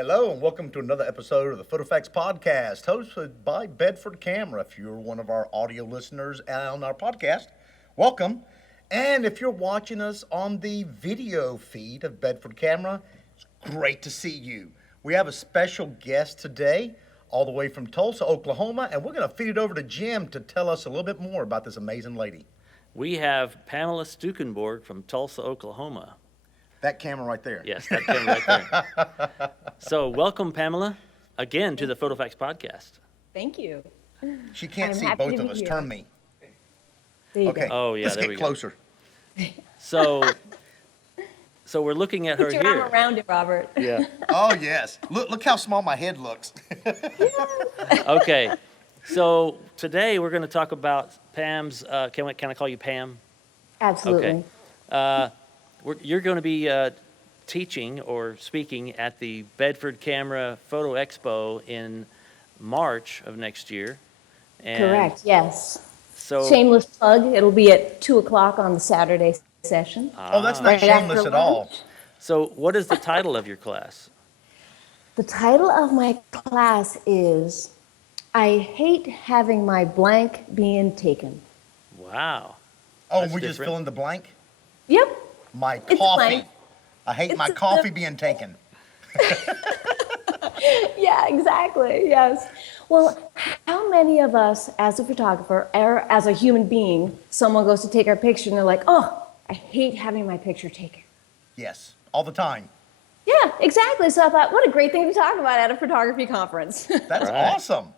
Hello and welcome to another episode of the FotoFact Podcast, hosted by Bedford Camera. If you're one of our audio listeners on our podcast, welcome. And if you're watching us on the video feed of Bedford Camera, it's great to see you. We have a special guest today, all the way from Tulsa, Oklahoma, and we're going to feed it over to Jim to tell us a little bit more about this amazing lady. We have Pam Stukenborg from Tulsa, Oklahoma. That camera right there. Yes, that camera right there. So welcome, Pamela, again to the FotoFact Podcast. Thank you. She can't I'm see happy both to of be us. here. Turn me. There you Okay. go. Oh, yeah, Let's there get we closer. So we're looking at her Put your here. arm around it, Robert. Yeah. Oh, yes. Look how small my head looks. Okay. So today we're going to talk about Pam's. Can I call you Pam? Absolutely. Okay. You're going to be teaching or speaking at the Bedford Camera Photo Expo in March of next year. And Correct, yes. So, Shameless plug, it'll be at 2 o'clock on the Saturday session. Oh, that's not Right shameless after at all. lunch. so what is the title of your class? The title of my class is, I Hate Having My Blank Being Taken. Wow. Oh, That's we just different. fill in the blank? Yep. My It's a coffee. blank. I hate It's my a- coffee being taken. Yeah, exactly, yes. Well, how many of us as a photographer or as a human being, someone goes to take our picture and they're like, oh, I hate having my picture taken. Yes, all the time. Yeah, exactly. So I thought, what a great thing to talk about at a photography conference. That's Right. awesome.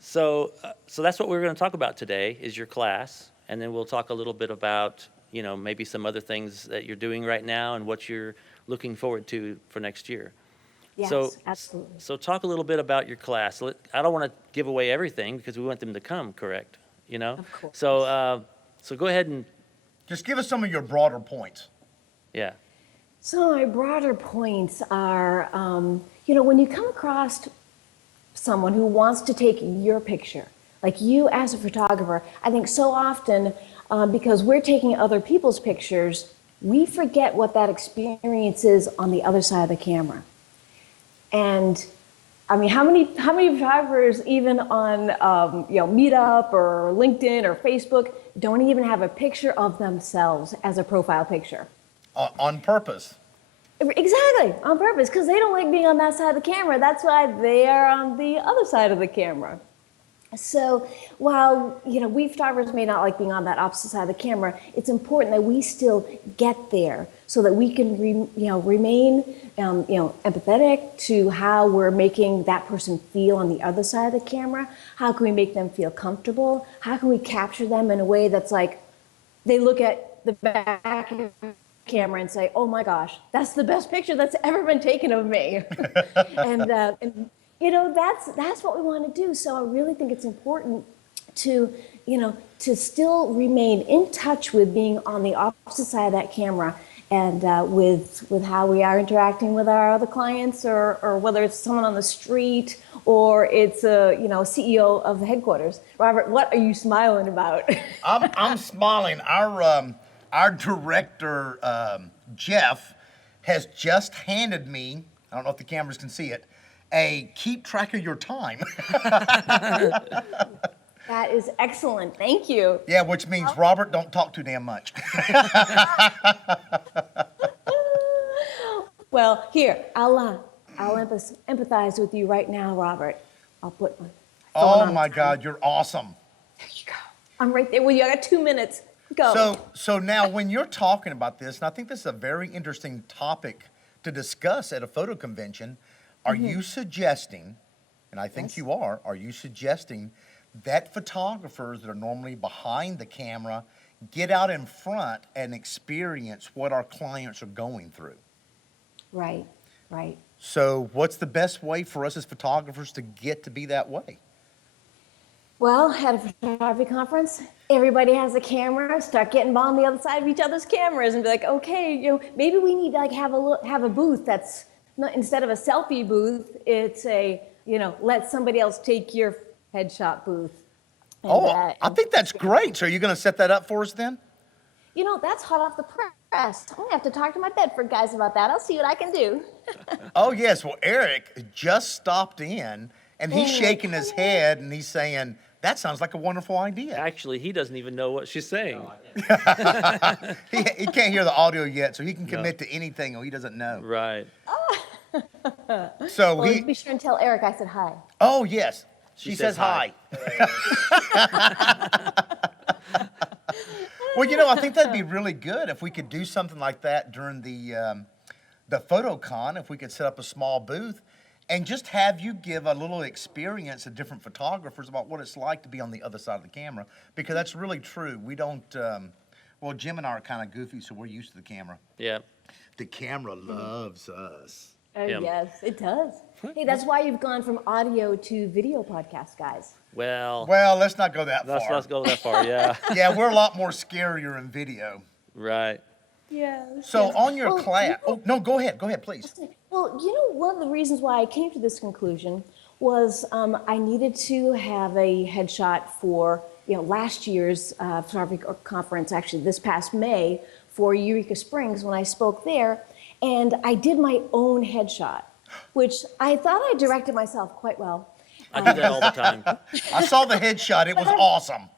So that's what we're going to talk about today is your class, and then we'll talk a little bit about, maybe some other things that you're doing right now and what you're looking forward to for next year. Yes, So- absolutely. So talk a little bit about your class. I don't want to give away everything because we want them to come, correct? Of course. So go ahead and, Just give us some of your broader points. yeah. So my broader points are, when you come across someone who wants to take your picture, like you as a photographer, I think so often, because we're taking other people's pictures, we forget what that experience is on the other side of the camera. And I mean, how many photographers, even on Meetup or LinkedIn or Facebook, don't even have a picture of themselves as a profile picture? On purpose. Exactly, on purpose, because they don't like being on that side of the camera. That's why they are on the other side of the camera. So while we photographers may not like being on that opposite side of the camera, it's important that we still get there so that we can remain empathetic to how we're making that person feel on the other side of the camera. How can we make them feel comfortable? How can we capture them in a way that's like they look at the back of the camera and say, oh my gosh, that's the best picture that's ever been taken of me. and that's what we want to do. So I really think it's important to still remain in touch with being on the opposite side of that camera and with how we are interacting with our other clients, or whether it's someone on the street or it's a CEO of the headquarters. Robert, what are you smiling about? I'm smiling. Our director, Jeff, has just handed me, I don't know if the cameras can see it, a keep track of your time. That is excellent. Thank you. Yeah, which means, Robert, don't talk too damn much. Well, here, I'll empathize with you right now, Robert. I'll put my phone Oh on my time. God, you're awesome. There you go. I'm right there with you. I got 2 minutes. Go. So now when you're talking about this, and I think this is a very interesting topic to discuss at a photo convention, are you suggesting, and I think Yes. you are you suggesting that photographers that are normally behind the camera get out in front and experience what our clients are going through? Right. So what's the best way for us as photographers to get to be that way? Well, at a photography conference, everybody has a camera. Start getting on the other side of each other's cameras and be like, okay, maybe we need to have a booth that's not, instead of a selfie booth, it's a let somebody else take your headshot booth. And, I think that's great. So are you going to set that up for us then? That's hot off the press. impressed. I'm gonna have to talk to my Bedford guys about that. I'll see what I can do. Oh, yes. Well, Eric just stopped in, and he's shaking his head, and he's saying, that sounds like a wonderful idea. Actually, he doesn't even know what she's saying. He can't hear the audio yet, so he can commit to anything he doesn't know. Right. So Well, be sure and tell Eric I said hi. Oh, yes. She says says hi. Well, I think that'd be really good if we could do something like that during the PhotoCon, if we could set up a small booth and just have you give a little experience to different photographers about what it's like to be on the other side of the camera, because that's really true. We don't, well, Jim and I are kind of goofy, so we're used to the camera. Yeah. The camera loves us. Oh, Yeah. yes, it does. Hey, that's why you've gone from audio to video podcast, guys. Well, Let's not go that far. let's go that far, yeah. Yeah, we're a lot more scarier in video. Right. Yeah. So on your class, no, go ahead, please. Well, one of the reasons why I came to this conclusion was I needed to have a headshot for last year's photography conference, actually this past May, for Eureka Springs when I spoke there, and I did my own headshot, which I thought I directed myself quite well. I do that all the time. I saw the headshot, it was awesome.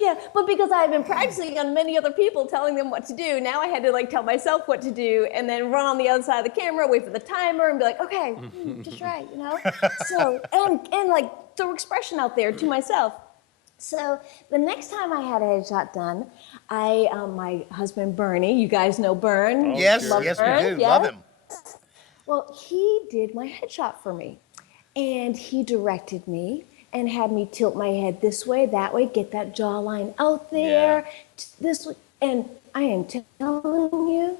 Yeah, but because I've been practicing on many other people telling them what to do, now I had to tell myself what to do and then run on the other side of the camera, wait for the timer and be like, okay, just right, So, and throw expression out there to myself. So the next time I had a headshot done, my husband Bernie, you guys know Bern. Yes, Love yes, Bern, we do, yeah? love him. Well, he did my headshot for me, and he directed me and had me tilt my head this way, that way, get that jawline out there, this way. And I am telling you,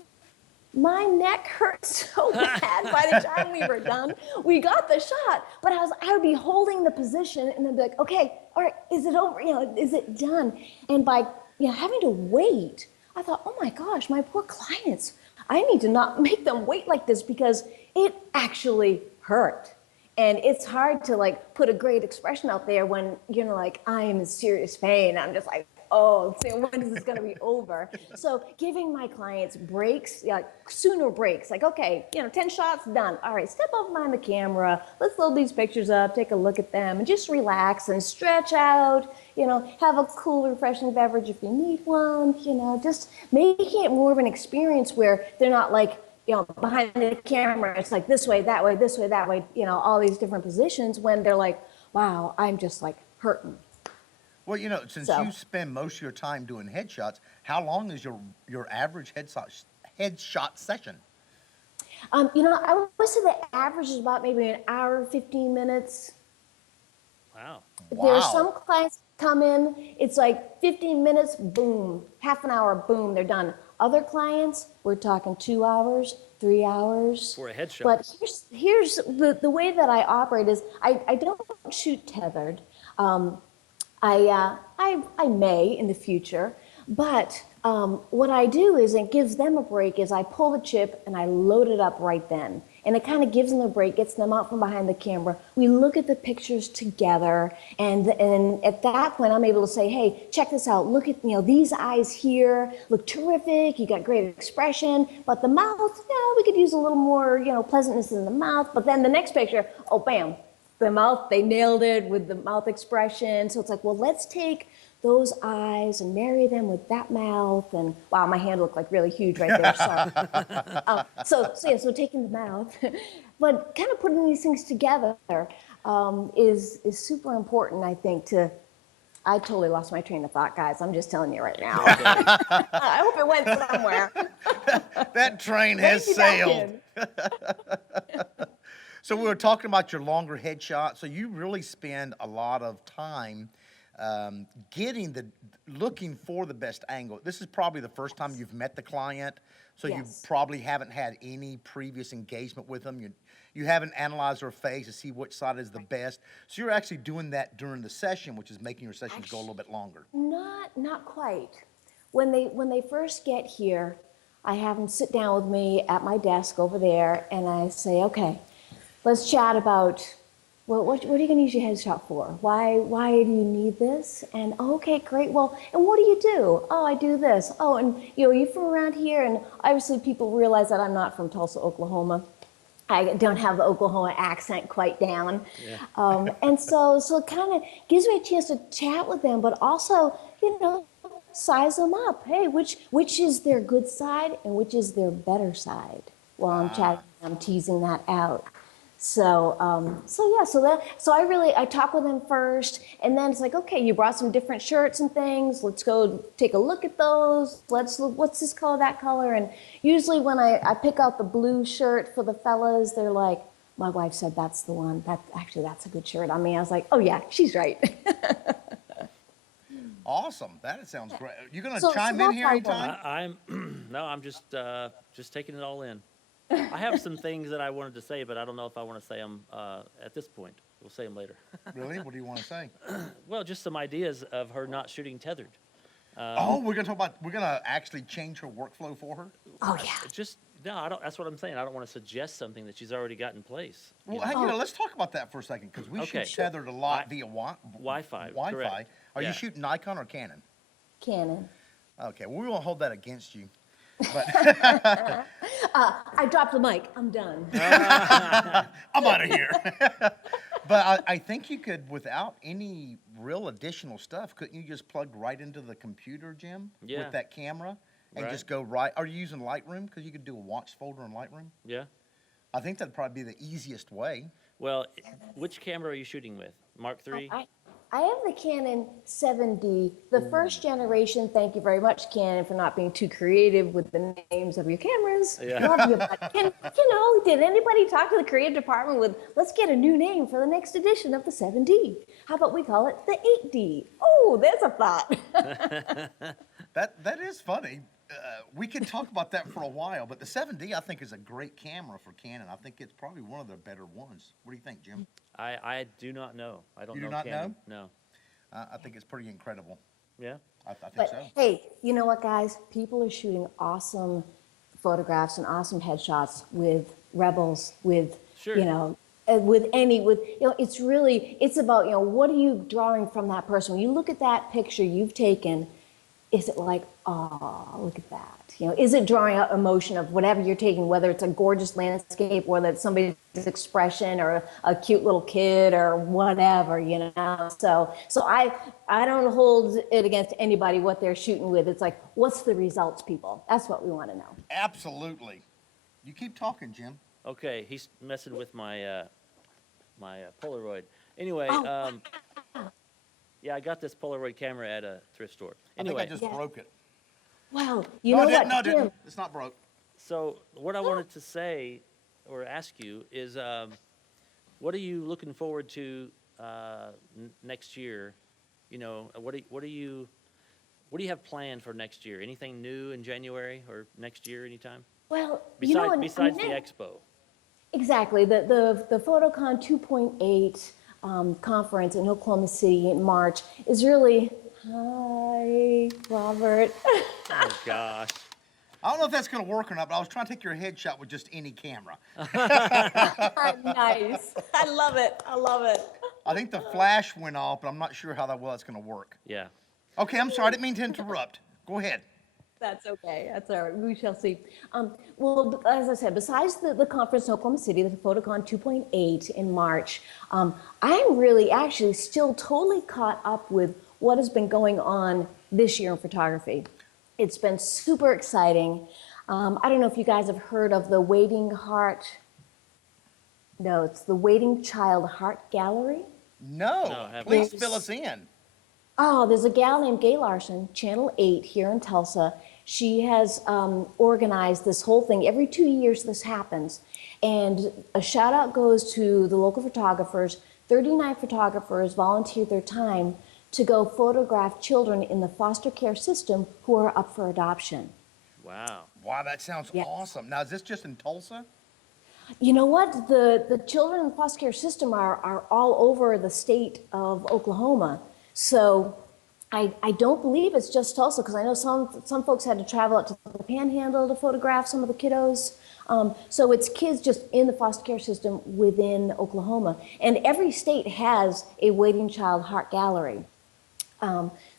my neck hurt so bad by the time we were done. We got the shot, but I would be holding the position and then be like, okay, all right, is it over? Is it done? And by having to wait, I thought, oh my gosh, my poor clients, I need to not make them wait like this because it actually hurt. And it's hard to put a great expression out there when I am in serious pain. I'm just like, oh, when is this going to be over? So giving my clients breaks, sooner breaks, okay, 10 shots done. All right, step up behind the camera. Let's load these pictures up, take a look at them, and just relax and stretch out, have a cool, refreshing beverage if you need one, just making it more of an experience where they're not behind the camera, it's this way, that way, this way, that way, all these different positions when they're like, wow, I'm just hurting. Well, since you spend most of your time doing headshots, how long is your average headshot session? I would say the average is about maybe an hour, 15 minutes. Wow. There are some clients come in, it's 15 minutes, boom, half an hour, boom, they're done. Other clients, we're talking 2 hours, 3 hours. For a headshot. But here's the way that I operate is I don't shoot tethered. I may in the future, but what I do is it gives them a break is I pull the chip and I load it up right then. And it kind of gives them a break, gets them out from behind the camera. We look at the pictures together, and at that point, I'm able to say, hey, check this out. Look at, these eyes here look terrific. You got great expression, but the mouth, we could use a little more, pleasantness in the mouth. But then the next picture, oh, bam, the mouth, they nailed it with the mouth expression. So it's let's take those eyes and marry them with that mouth. And wow, my hand looked really huge right there. Sorry. So taking the mouth, but kind of putting these things together is super important, I think, I totally lost my train of thought, guys. I'm just telling you right now. I hope it went somewhere. That train has sailed. So we were talking about your longer headshot. So you really spend a lot of time looking for the best angle. This is probably the first time you've met the client, so you probably haven't had any previous engagement with them. You haven't analyzed their face to see which side is the best. So you're actually doing that during the session, which is making your sessions go a little bit longer. Not quite. When they first get here, I have them sit down with me at my desk over there, and I say, okay, let's chat about well, what are you going to use your headshot for? Why do you need this? And okay, great. Well, and what do you do? Oh, I do this. Oh, and you're from around here? And obviously people realize that I'm not from Tulsa, Oklahoma. I don't have the Oklahoma accent quite down. Yeah. And so it kind of gives me a chance to chat with them, but also, size them up. Hey, which is their good side and which is their better side? While I'm chatting, I'm teasing that out. So I talk with them first, and then it's like, okay, you brought some different shirts and things. Let's go take a look at those. Let's look, what's this color, that color? And usually when I pick out the blue shirt for the fellas, they're like, my wife said that's the one. That's a good shirt on me. I was like, oh yeah, she's right. Awesome. That sounds great. You gonna chime in here anytime? I'm just taking it all in. I have some things that I wanted to say, but I don't know if I want to say them at this point. We'll say them later. Really? What do you want to say? Well, just some ideas of her not shooting tethered. We're gonna actually change her workflow for her. Oh yeah. I don't. That's what I'm saying. I don't want to suggest something that she's already got in place. Well, let's talk about that for a second, because we shoot tethered a lot via Wi-Fi. Wi-Fi. Correct. Are you shooting Nikon or Canon? Canon. Okay, well, we won't hold that against you. But I dropped the mic. I'm done. I'm out of here. But I think you could, without any real additional stuff, couldn't you just plug right into the computer, Jim, with that camera, and just go right? Are you using Lightroom? Because you could do a watch folder in Lightroom. Yeah. I think that'd probably be the easiest way. Well, which camera are you shooting with? Mark III? I have the Canon 7D, the first generation. Thank you very much, Canon, for not being too creative with the names of your cameras. Yeah. Love you, but did anybody talk to the creative department with, let's get a new name for the next edition of the 7D? How about we call it the 8D? Oh, there's a thought. That is funny. We can talk about that for a while, but the 7D I think is a great camera for Canon. I think it's probably one of their better ones. What do you think, Jim? I do not know. I don't know. You do not Canon. know? No. I think it's pretty incredible. Yeah. I think But so. hey, you know what, guys? People are shooting awesome photographs and awesome headshots with Rebels, with it's about, what are you drawing from that person? When you look at that picture you've taken, is it like, oh, look at that? Is it drawing out emotion of whatever you're taking, whether it's a gorgeous landscape, whether it's somebody's expression or a cute little kid or whatever, So I don't hold it against anybody what they're shooting with. It's like, what's the results, people? That's what we want to know. Absolutely. You keep talking, Jim. Okay, he's messing with my my Polaroid. Anyway, yeah, I got this Polaroid camera at a thrift store. Anyway, I think I just broke it. Wow, you know what? No, it didn't. It's not broke. So what I wanted to say or ask you is, what are you looking forward to next year? What do you have planned for next year? Anything new in January or next year anytime? Well, besides the expo. Exactly. The PhotoCon 2.8 conference in Oklahoma City in March is really, hi, Robert. Oh, gosh. I don't know if that's going to work or not, but I was trying to take your headshot with just any camera. Nice. I love it. I think the flash went off, but I'm not sure how that's going to work. Yeah. Okay, I'm sorry. I didn't mean to interrupt. Go ahead. That's okay. That's all right. We shall see. Well, as I said, besides the conference in Oklahoma City, the PhotoCon 2.8 in March, I'm really actually still totally caught up with what has been going on this year in photography. It's been super exciting. I don't know if you guys have heard of the Waiting Child Heart Gallery. No, please fill us in. Oh, there's a gal named Gay Larson, Channel 8 here in Tulsa. She has organized this whole thing. Every 2 years this happens. And a shout out goes to the local photographers. 39 photographers volunteered their time to go photograph children in the foster care system who are up for adoption. Wow. Wow, that sounds awesome. Now, is this just in Tulsa? You know what? The children in the foster care system are all over the state of Oklahoma. So I don't believe it's just Tulsa, because I know some folks had to travel out to the Panhandle to photograph some of the kiddos. So it's kids just in the foster care system within Oklahoma. And every state has a waiting child heart gallery.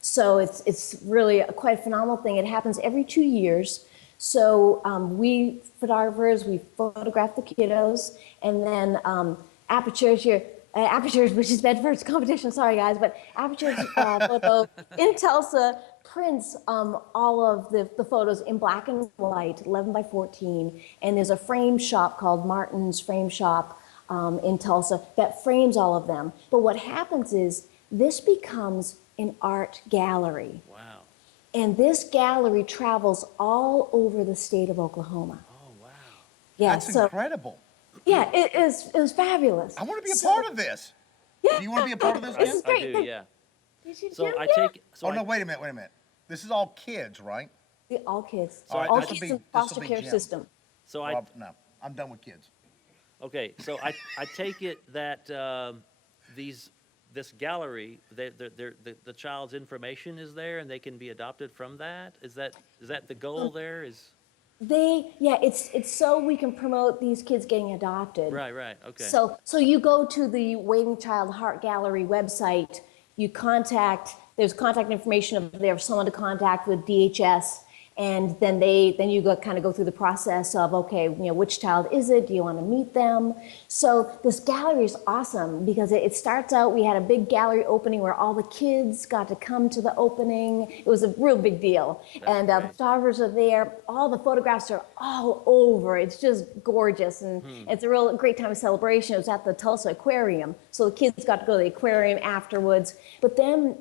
So it's really quite a phenomenal thing. It happens every 2 years. So we photographers, we photograph the kiddos, and then Aperture's here. Aperture's, which is Bedford's competition, sorry guys, but Aperture's photo in Tulsa prints all of the photos in black and white, 11 by 14, and there's a frame shop called Martin's Frame Shop in Tulsa that frames all of them. But what happens is this becomes an art gallery. Wow. And this gallery travels all over the state of Oklahoma. Oh, wow. Yeah, That's incredible. Yeah, it was fabulous. I want to be a part of this. Yeah, Do you want to be a part of this, This Jim? is great. I do, yeah. You should So do, I yeah. take. Oh, no, wait a minute. This is all kids, right? All kids. All right, all this'll kids be- in the this'll foster be care Jim. system. So Well, no, I'm done with kids. okay. So I take it that this gallery, the child's information is there, and they can be adopted from that. Is that the goal there? Is It's so we can promote these kids getting adopted. right. Okay. So you go to the Waiting Child Heart Gallery website, there's contact information if there's someone to contact with DHS, and then you kind of go through the process of, okay, which child is it? Do you want to meet them? So this gallery is awesome because it starts out, we had a big gallery opening where all the kids got to come to the opening. It was a real big deal. That's The great. photographers are there. All the photographs are all over. It's just gorgeous. And it's a real great time of celebration. It was at the Tulsa Aquarium. So the kids got to go to the aquarium afterwards. But then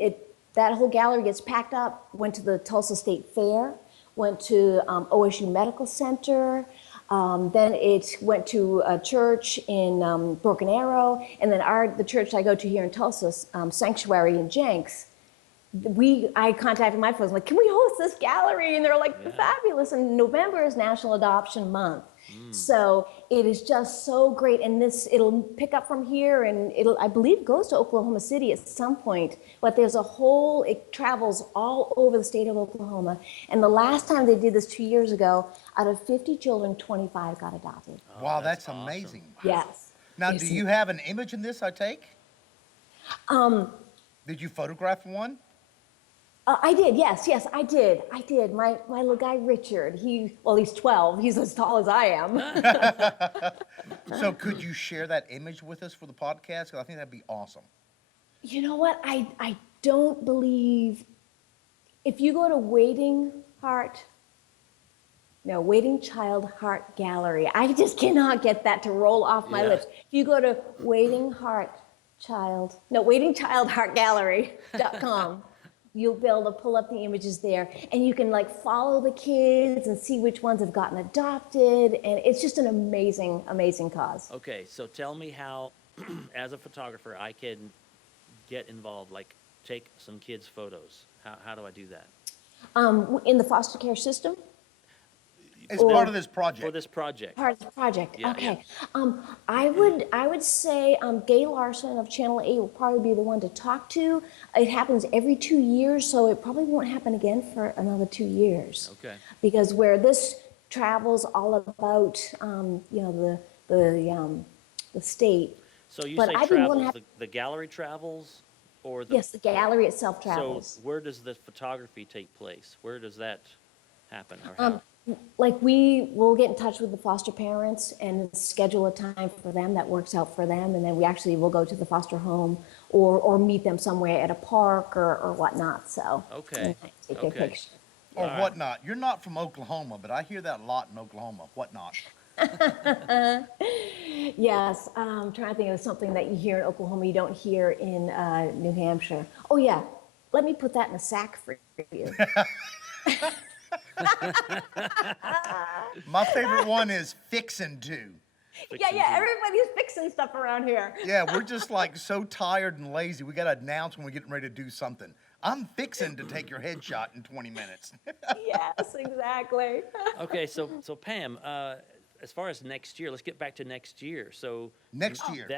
that whole gallery gets packed up, went to the Tulsa State Fair, went to OSU Medical Center, then it went to a church in Broken Arrow, and then the church I go to here in Tulsa, Sanctuary in Jenks. I contacted my folks, like, can we host this gallery? And they're like, Yeah. fabulous. And November is National Adoption Month. So it is just so great. And it'll pick up from here, and I believe goes to Oklahoma City at some point, but it travels all over the state of Oklahoma. And the last time they did this 2 years ago, out of 50 children, 25 got adopted. Wow, that's awesome. amazing. Yes. Now, Yes, do you have an image in this, I take? Did you photograph one? I did, yes, I did. My little guy, Richard, he's 12. He's as tall as I am. So could you share that image with us for the podcast? 'Cause I think that'd be awesome. You know what? I don't believe, if you go to Waiting Child Heart Gallery, I just cannot get that to roll off my Yeah. lips. If you go to waitingchildheartgallery.com, you'll be able to pull up the images there, and you can follow the kids and see which ones have gotten adopted, and it's just an amazing, amazing cause. Okay. So tell me how, as a photographer, I can get involved. Like, take some kids' photos. How do I do that? In the foster care system, It's part of this project. For this project. part of the project. Yeah, Okay. I would say Gay Larson of Channel 8 will probably be the one to talk to. It happens every 2 years, so it probably won't happen again for another 2 years. Okay. Because where this travels all about, the state. So you But say I've been travels, wanting the gallery travels, or the Yes, the gallery itself travels. So where does the photography take place? Where does that happen, or how? We will get in touch with the foster parents and schedule a time for them that works out for them, and then we actually will go to the foster home or meet them somewhere at a park or whatnot. So Okay, take their okay. picture. Or All right. whatnot. You're not from Oklahoma, but I hear that a lot in Oklahoma. Whatnot. Yes, I'm trying to think of something that you hear in Oklahoma you don't hear in New Hampshire. Oh yeah, let me put that in a sack for you. My favorite one is fixin' to. Yeah, everybody's fixing stuff around here. Yeah, we're just so tired and lazy. We got to announce when we're getting ready to do something. I'm fixing to take your headshot in 20 minutes. Yes, exactly. Okay, so Pam, as far as next year, let's get back to next year. So Next year.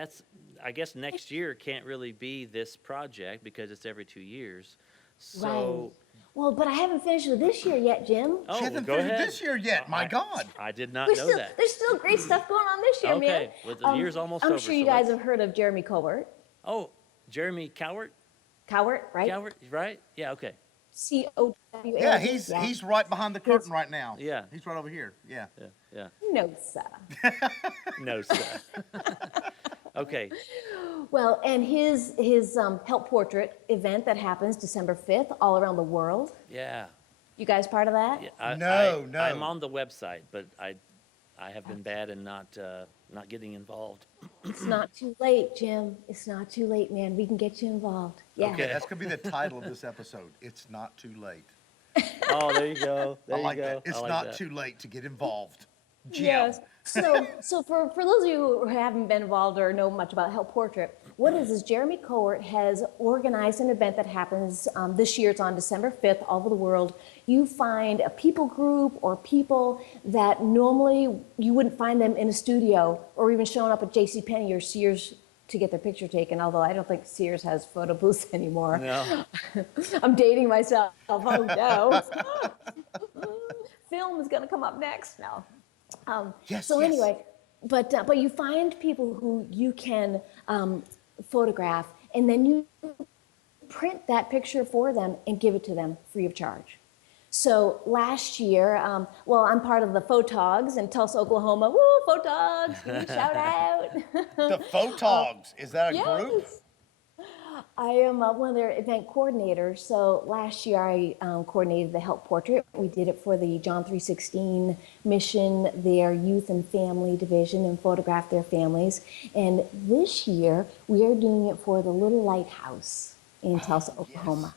I guess next year can't really be this project because it's every 2 years. So, Well, but I haven't finished with this year yet, Jim. oh, She hasn't go finished ahead. this year yet. My God. I did not There's know still, that. there's still great stuff going on this year, man. Okay, well, the year's almost I'm over, sure you so guys let's- have heard of Jeremy Cowart. Oh, Jeremy Cowart? Right? Cowart, right? Yeah, okay. Cowart. Yeah, he's right behind the curtain right now. Yeah. He's right over here. Yeah. Yeah. No, sir. No, sir. Okay. Well, and his help portrait event that happens December 5th all around the world. Yeah. You guys part of that? Yeah, No. I'm on the website, but I have been bad and not getting involved. It's not too late, Jim. It's not too late, man. We can get you involved. Yeah. Okay, that's going to be the title of this episode. It's not too late. Oh, there you go. There I like you go. that. It's I like not that. too late to get involved. Jim. Yes. So for those of you who haven't been involved or know much about Help Portrait, what it is Jeremy Cowart has organized an event that happens this year. It's on December 5th all over the world. You find a people group or people that normally you wouldn't find them in a studio or even showing up at JCPenney or Sears to get their picture taken, although I don't think Sears has photo booths anymore. No. I'm dating myself. Oh, no. Film is going to come up next now. Yes, So yes. anyway, but you find people who you can photograph, and then you print that picture for them and give it to them free of charge. So last year, well, I'm part of the Photogs in Tulsa, Oklahoma. Woo, Photogs! Give me a shout out. The Photogs. Is that a group? Yes. I am one of their event coordinators. So last year I coordinated the Help Portrait. We did it for the John 3:16 mission, their youth and family division, and photographed their families. And this year we are doing it for the Little Lighthouse in Tulsa, Oklahoma.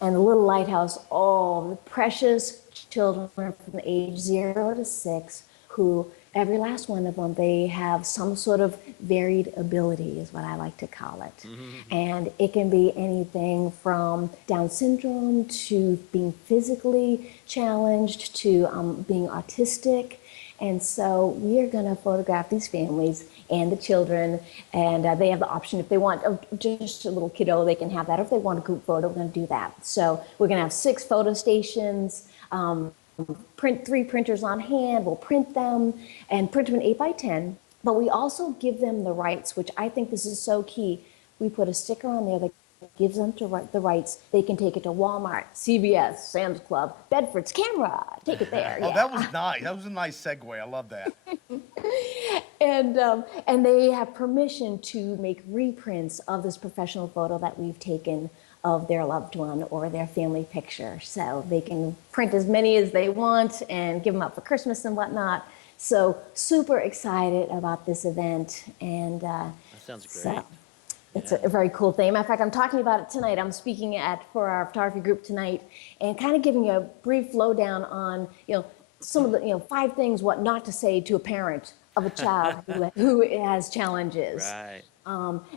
And the Little Lighthouse, the precious children from age 0 to 6 who, every last one of them, they have some sort of varied ability, is what I like to call it. Mm-hmm. And it can be anything from Down syndrome to being physically challenged to being autistic. And so we are going to photograph these families and the children, and they have the option if they want just a little kiddo, they can have that. Or if they want a group photo, we're going to do that. So we're going to have 6 photo stations, print 3 printers on hand. We'll print them and print them in 8x10. But we also give them the rights, which I think this is so key. We put a sticker on there that gives them the rights. They can take it to Walmart, CVS, Sam's Club, Bedford's Camera. Take it there. Oh, that was nice. That was a nice segue. I love that. And they have permission to make reprints of this professional photo that we've taken of their loved one or their family picture. So they can print as many as they want and give them up for Christmas and whatnot. So super excited about this event. And That sounds great. so it's a very cool thing. Matter of fact, I'm talking about it tonight. I'm speaking for our photography group tonight and kind of giving you a brief lowdown on, some of the, 5 things what not to say to a parent of a child who has challenges. Right.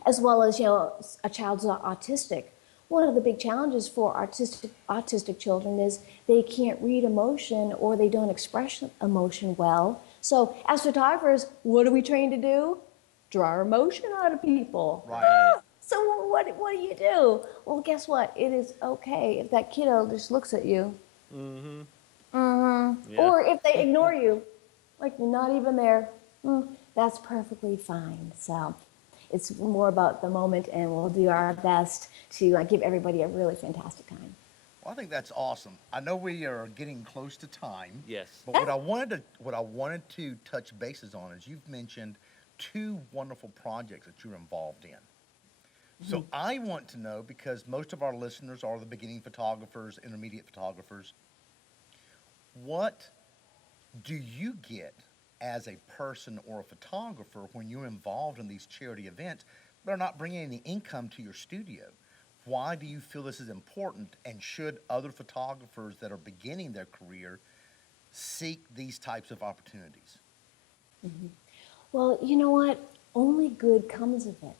As well as, a child's autistic. One of the big challenges for autistic children is they can't read emotion or they don't express emotion well. So as photographers, what are we trained to do? Draw emotion out of people. Right. So what do you do? Well, guess what? It is okay if that kiddo just looks at you. Mm-hmm. Mm-hmm. Yeah. Or if they ignore you, like you're not even there, that's perfectly fine. So it's more about the moment, and we'll do our best to give everybody a really fantastic time. Well, I think that's awesome. I know we are getting close to time. Yes. But what I wanted to touch bases on is you've mentioned 2 wonderful projects that you're involved in. So I want to know, because most of our listeners are the beginning photographers, intermediate photographers, what do you get as a person or a photographer when you're involved in these charity events but are not bringing any income to your studio? Why do you feel this is important, and should other photographers that are beginning their career seek these types of opportunities? Mm-hmm. Well, you know what? Only good comes of it.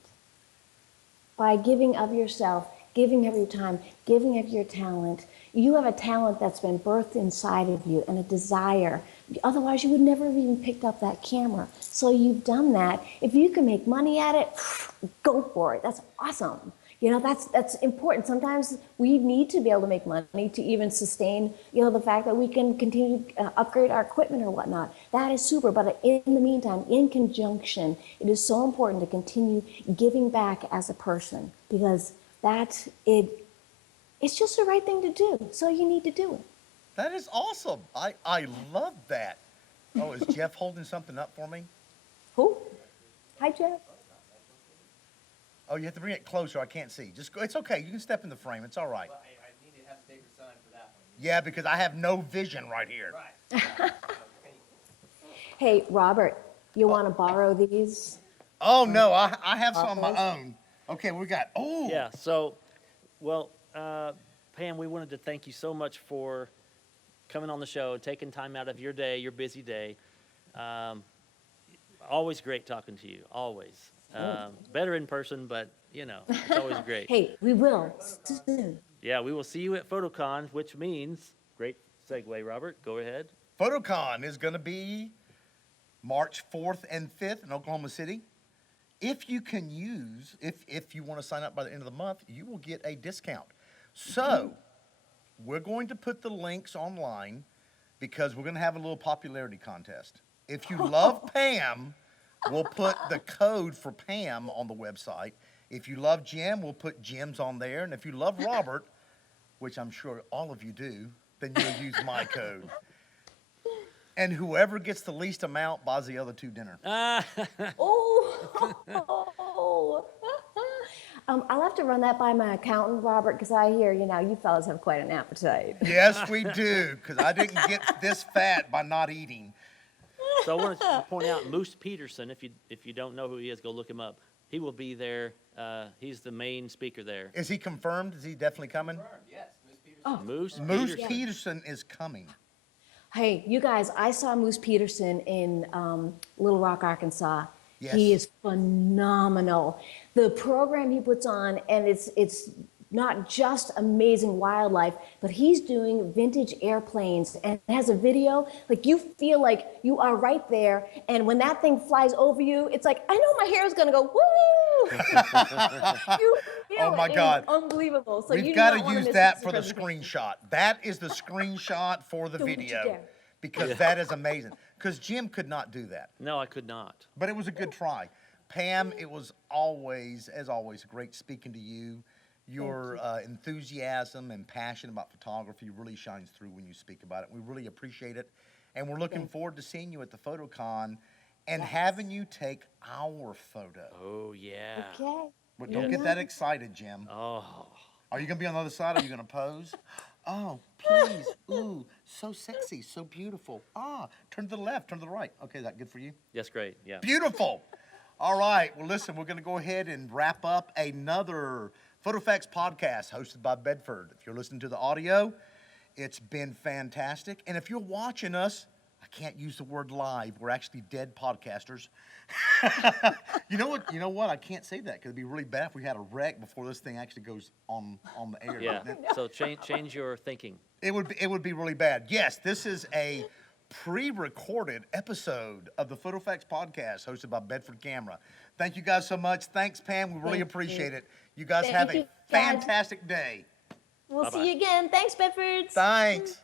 By giving of yourself, giving of your time, giving of your talent. You have a talent that's been birthed inside of you and a desire. Otherwise, you would never have even picked up that camera. So you've done that. If you can make money at it, go for it. That's awesome. That's important. Sometimes we need to be able to make money to even sustain, the fact that we can continue to upgrade our equipment or whatnot. That is super. But in the meantime, in conjunction, it is so important to continue giving back as a person, because it's just the right thing to do. So you need to do it. That is awesome. I love that. Oh, is Jeff holding something up for me? Who? Hi, Jeff. Oh, you have to bring it closer. I can't see. Just go. It's okay. You can step in the frame. It's all right. Well, I need to have a bigger sign for that one. Yeah, because I have no vision right here. Right. Hey, Robert, you want to borrow these? Oh, no. I have some of my own. Okay, we got. Oh. Yeah. So, well, Pam, we wanted to thank you so much for coming on the show, taking time out of your day, your busy day. Always great talking to you. Always. Better in person, but it's always great. Hey, we will soon. Yeah, we will see you at PhotoCon, which means, great segue, Robert. Go ahead. PhotoCon is going to be March 4th and 5th in Oklahoma City. If you want to sign up by the end of the month, you will get a discount. So, we're going to put the links online because we're going to have a little popularity contest. If you love Pam, we'll put the code for Pam on the website. If you love Jim, we'll put Jim's on there. And if you love Robert, which I'm sure all of you do, then you'll use my code. And whoever gets the least amount buys the other two dinner. Oh. I'll have to run that by my accountant, Robert, because I hear, you fellas have quite an appetite. Yes, we do, because I didn't get this fat by not eating. So I want to point out Moose Peterson. If you don't know who he is, go look him up. He will be there. He's the main speaker there. Is he confirmed? Is he definitely coming? Confirmed, yes. Oh. Moose Peterson is coming. Hey, you guys, I saw Moose Peterson in Little Rock, Arkansas. Yes. He is phenomenal. The program he puts on, and it's not just amazing wildlife, but he's doing vintage airplanes and has a video. Like, you feel like you are right there, and when that thing flies over you, it's like, I know my hair is gonna go, woo! You feel Oh my it. God. It's unbelievable. So We've got to use that for the screenshot. That is the screenshot for the Don't you video, dare. because that is amazing. Because Jim could not do that, No, I could not. but it was a good try. Pam, it was always, as always, great speaking to you. Your enthusiasm and passion about photography really shines through when you speak about it. We really appreciate it. And we're looking forward to seeing you at the PhotoCon and having you take our photo. Oh, yeah. Okay. But don't get that excited, Jim. Oh. Are you going to be on the other side? Are you going to pose? Oh, please. Ooh, so sexy, so beautiful. Ah, turn to the left, turn to the right. Okay, is that good for you? Yes, great. Yeah. Beautiful. All right. Well, listen, we're going to go ahead and wrap up another FotoFact Podcast hosted by Bedford. If you're listening to the audio, it's been fantastic. And if you're watching us, I can't use the word live. We're actually dead podcasters. You know what? I can't say that because it'd be really bad if we had a wreck before this thing actually goes on the air. Yeah. So change your thinking. It would be really bad. Yes, this is a pre-recorded episode of the FotoFact Podcast hosted by Bedford Camera. Thank you guys so much. Thanks, Pam. We really appreciate it. You guys have a fantastic day. We'll Bye-bye. see you again. Thanks, Bedford. Thanks.